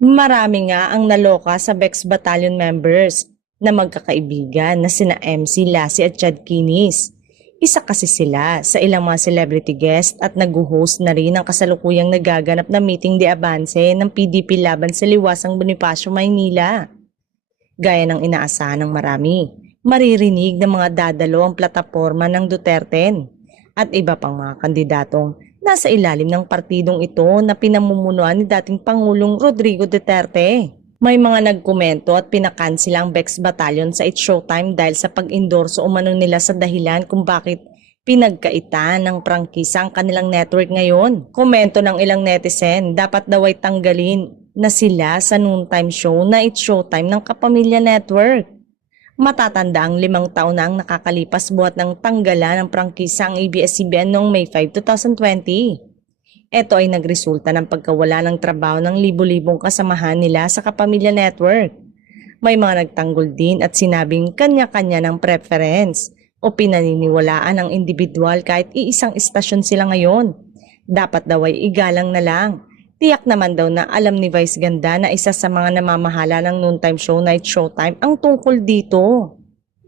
Marami nga ang naloka sa Bex Battalion members na magkakaibigan na sina MC Lassie at Chad Kinis. Isa kasi sila sa ilang mga celebrity guest at nag-host na rin ang kasalukuyang nagaganap na meeting de avance ng PDP laban sa Liwasang Bonifacio, Maynila. Gaya ng inaasahan ng marami, maririnig ng mga dadalo ang plataporma ng Duterte at iba pang mga kandidatong nasa ilalim ng partidong ito na pinamumunuan ni dating Pangulong Rodrigo Duterte. May mga nagkomento at pinakansila ang Bex Battalion sa It's Showtime dahil sa pag-endorso umano nila sa dahilan kung bakit pinagkaitan ng prangkisa ang kanilang network ngayon. Komento ng ilang netizen, dapat daw ay tanggalin na sila sa noontime show na It's Showtime ng Kapamilya Network. Matatanda ang 5 taon na ang nakakalipas buhat ng tanggalan ng prangkisa ang ABS-CBN noong May 5, 2020. Ito ay nagresulta ng pagkawala ng trabaho ng libo-libong kasamahan nila sa Kapamilya Network. May mga nagtanggol din at sinabing kanya-kanya ng preference o pinaniniwalaan ng individual kahit iisang istasyon sila ngayon. Dapat daw ay igalang na lang. Tiyak naman daw na alam ni Vice Ganda na isa sa mga namamahala ng noontime show Night Showtime ang tungkol dito.